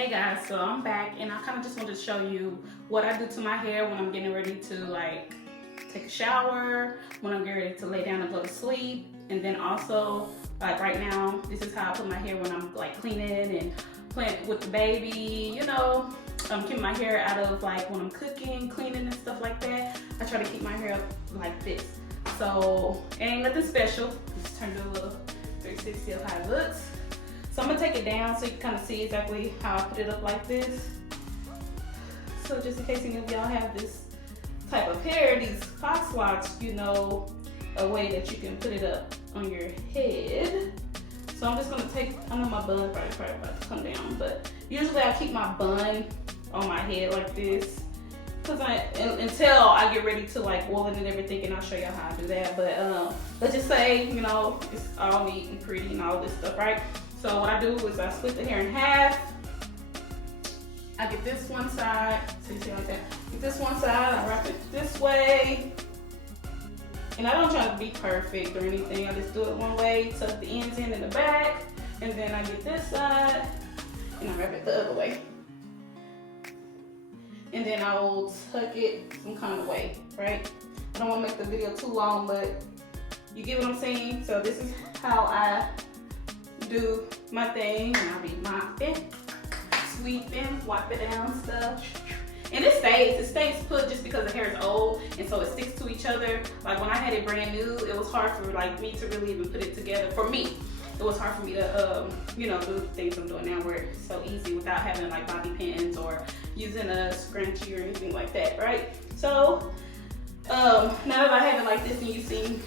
Hey guys, so I'm back and I kind of just wanted to show you what I do to my hair when I'm getting ready to like take a shower, when I'm getting ready to lay down and go to sleep, and then also like right now, this is how I put my hair when I'm like cleaning and playing with the baby, you know, keeping my hair out of like when I'm cooking, cleaning and stuff like that. I try to keep my hair up like this. So it ain't nothing special, just turn it a little 360 of how it looks. So I'm gonna take it down so you can kind of see exactly how I put it up like this. So just in case any of y'all have this type of hair, these Faux Locs, you know, a way that you can put it up on your head. So I'm just gonna take, I know my bun probably about to come down, but usually I keep my bun on my head like this. Cause until I get ready to like oil it and everything, and I'll show y'all how I do that. But let's just say, you know, it's all neat and pretty and all this stuff, right? So what I do is I split the hair in half. I get this one side, so you see like that. Get this one side, I wrap it this way. And I don't try to be perfect or anything. I just do it one way, tuck the ends in the back, and then I get this side, and I wrap it the other way. And then I will tuck it some kind of way, right? I don't want to make the video too long, but you get what I'm saying? So this is how I do my thing, and I'll be mopping, sweeping, wipe it down stuff. And it stays put just because the hair is old and so it sticks to each other. Like when I had it brand new, it was hard for like me to really even put it together. For me, it was hard for me to you know, do the things I'm doing now where it's so easy without having like bobby pins or using a scrunchie or anything like that, right? So now that I have it like this and you've seen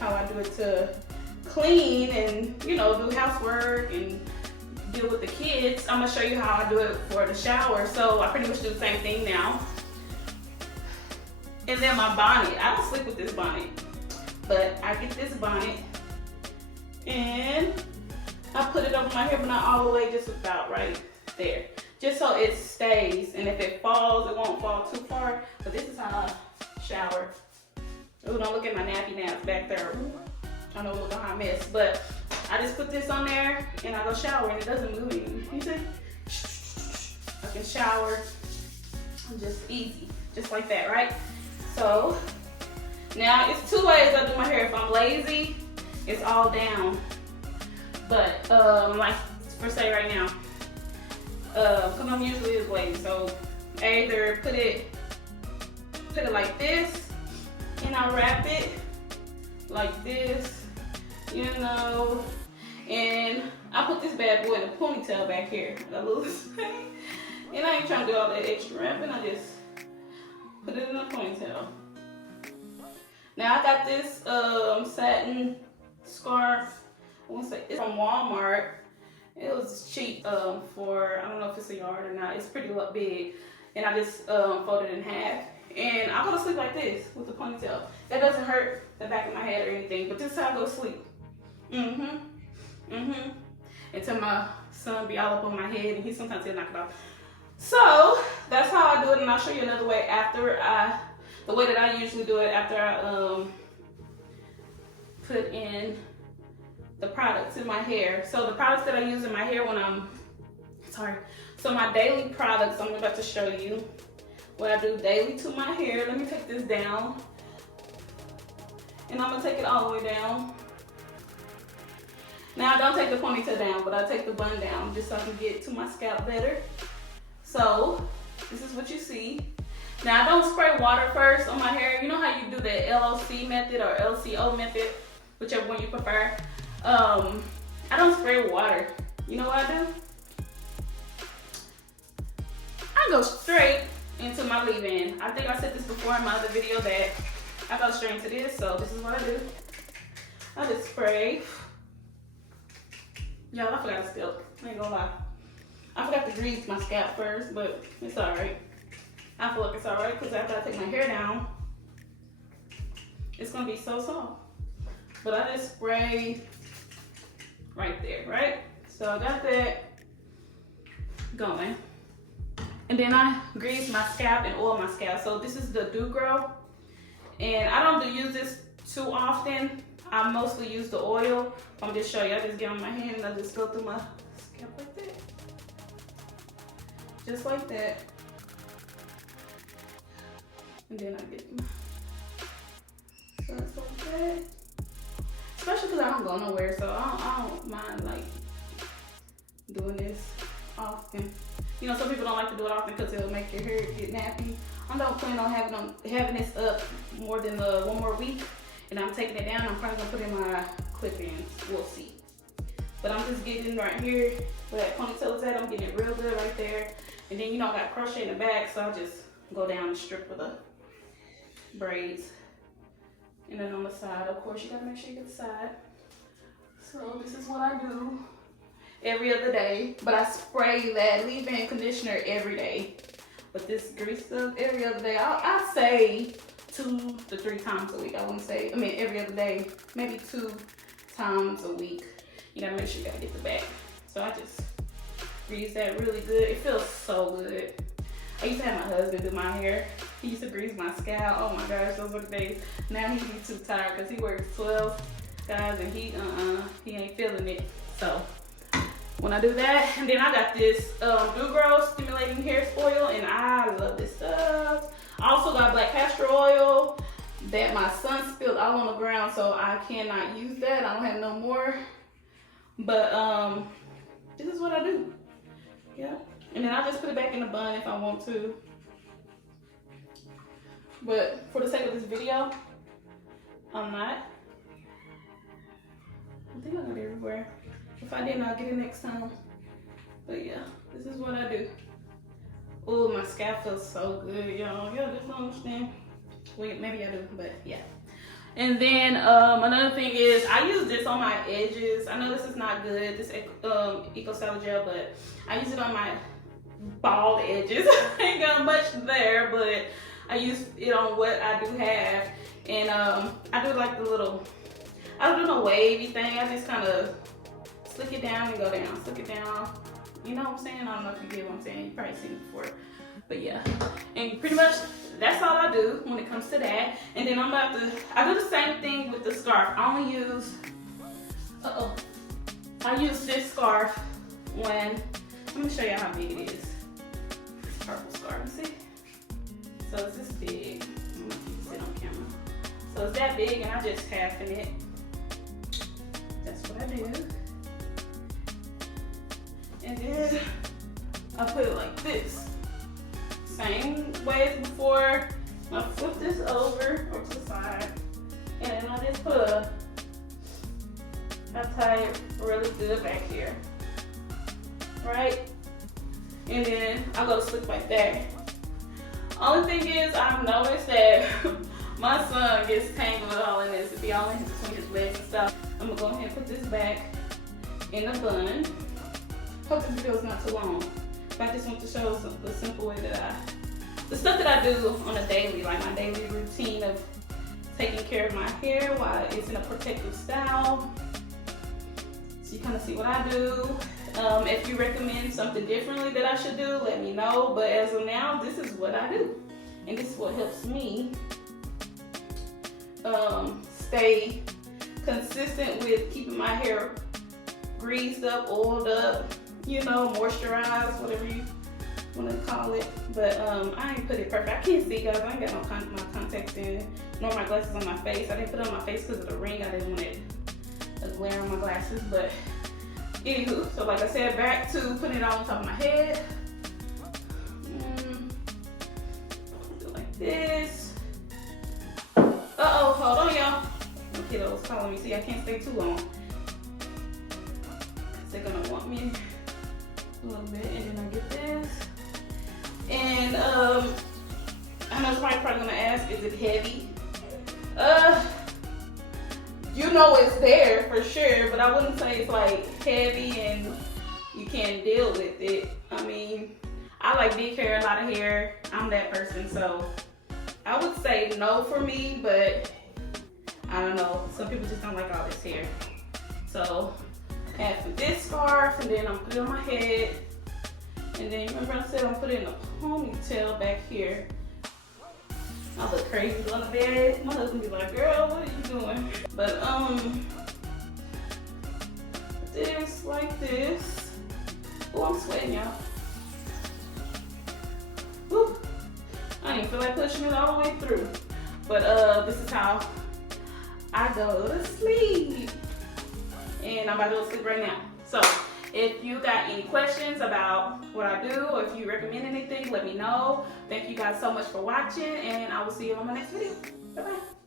how I do it to clean and, you know, do housework and deal with the kids, I'm gonna show you how I do it for the shower. So I pretty much do the same thing now. And then my bonnet, I don't sleep with this bonnet, but I get this bonnet and I put it over my hair, but not all the way, just about right there, just so it stays. And if it falls, it won't fall too far. But this is how I shower. Ooh, don't look at my nappy naps back there. Ooh, I know it was a hot mess, but I just put this on there and I go shower and it doesn't move anything. You see? I can shower just easy, just like that, right? So now it's two ways I do my hair. If I'm lazy, it's all down. But like for say right now, cause I'm usually this way, so I either put it like this and I wrap it like this, you know, and I put this bad boy in a ponytail back here. I lose, and I ain't trying to do all that extra wrapping. I just put it in a ponytail. Now I got this satin scarf. I want to say it's from Walmart. It was cheap for, I don't know if it's a yard or not. It's pretty big, and I just folded it in half. And I go to sleep like this with the ponytail. That doesn't hurt the back of my head or anything, but this is how I go to sleep. Until my son be all up on my head, and he'll knock it off. So that's how I do it, and I'll show you another way after the way that I usually do it after I put in the products in my hair. So the products that I use in my hair when so my daily products, I'm about to show you what I do daily to my hair. Let me take this down. And I'm gonna take it all the way down. Now I don't take the ponytail down, but I take the bun down just so I can get to my scalp better. So this is what you see. Now I don't spray water first on my hair. You know how you do the LOC method or LCO method, whichever one you prefer. I don't spray water. You know what I do? I go straight into my leave-in. I think I said this before in my other video that I go straight into this, so this is what I do. I just spray. Y'all, I forgot to spill. I ain't gonna lie. I forgot to grease my scalp first, but it's alright. I feel like it's alright because after I take my hair down, it's gonna be so soft. But I just spray right there, right? So I got that going. And then I grease my scalp and oil my scalp. So this is the Do Grow. And I don't use this too often. I mostly use the oil. I'm just showing you. I just get on my hand and I just go through my scalp like that. just like that. And then I get them. So it's like that. Especially because I don't go nowhere, so I don't mind like doing this often. You know, some people don't like to do it often because it'll make your hair get nappy. I don't plan on having this up more than one more week, and I'm taking it down. I'm probably gonna put in my clip-ins. We'll see. But I'm just getting right here where that ponytail is at. I'm getting it real good right there. And then, you know, I got crochet in the back, so I just go down and strip with the braids. And then on the side, of course, you gotta make sure you get the side. So this is what I do every other day. But I spray that leave-in conditioner every day. But this grease stuff every other day. I say 2 to 3 times a week. I wouldn't say, every other day, maybe 2 times a week. You gotta make sure you gotta get the back. So I just grease that really good. It feels so good. I used to have my husband do my hair. He used to grease my scalp. Oh my gosh, those were the days. Now he be too tired because he works 12 guys and he ain't feeling it. So when I do that, and then I got this Do Grow Stimulating Hair Oil, and I love this stuff. I also got black castor oil that my son spilled all on the ground, so I cannot use that. I don't have no more. But this is what I do. Yeah. And then I just put it back in the bun if I want to. But for the sake of this video, I'm not. I think I got it everywhere. If I didn't, I'll get it next time. But yeah, this is what I do. Oh, my scalp feels so good, y'all. Y'all just don't understand. Wait, maybe I do, but yeah. And then another thing is I use this on my edges. I know this is not good, this Eco Styler Gel, but I use it on my bald edges. Ain't got much there, but I use it on what I do have. And I do like the little, I don't do no wavy thing. I just kind of slick it down and go down, slick it down. You know what I'm saying? I don't know if you get what I'm saying. You've probably seen it before. But yeah, and pretty much that's all I do when it comes to that. And then I do the same thing with the scarf. I only use, I use this scarf when, let me show you how big it is. This purple scarf, see? So it's this big. I don't know if you can see it on camera. So it's that big and I just halfen it. That's what I do. And then I put it like this. Same way as before. I flip this over or to the side. And then I just I tie it really good back here. Right? And then I go to slick like that. Only thing is I've noticed that my son gets tangled all in this. It be all in between his legs and stuff. I'm gonna go ahead and put this back in the bun. Hope this video is not too long. But I just want to show the simple way that the stuff that I do on a daily, like my daily routine of taking care of my hair while it's in a protective style. So you kind of see what I do. If you recommend something differently that I should do, let me know. But as of now, this is what I do. And this is what helps me stay consistent with keeping my hair greased up, oiled up, you know, moisturized, whatever you want to call it. But I ain't put it perfect. I can't see, guys. I ain't got no my contacts in, nor my glasses on my face. I didn't put it on my face because of the ring. I didn't want it to glare on my glasses. But anywho, so like I said, back to putting it on top of my head. Do like this. Uh-oh, hold on, y'all. My kiddo was calling me. See, I can't stay too long. They're gonna want me a little bit, and then I get this. And I know somebody's probably gonna ask, is it heavy? You know it's there for sure, but I wouldn't say it's like heavy and you can't deal with it. I mean, I like big hair, a lot of hair. I'm that person, so I would say no for me, but I don't know. Some people just don't like all this hair. So after this scarf, and then I'm putting it on my head. And then remember I said I'm putting in a ponytail back here. I look crazy on the bed. My husband be like, girl, what are you doing? But this like this. Oh, I'm sweating, y'all. even feel like pushing it all the way through. But this is how I go to sleep. And I'm about to go to sleep right now. So if you got any questions about what I do, or if you recommend anything, let me know. Thank you guys so much for watching, and I will see you on my next video. Bye-bye.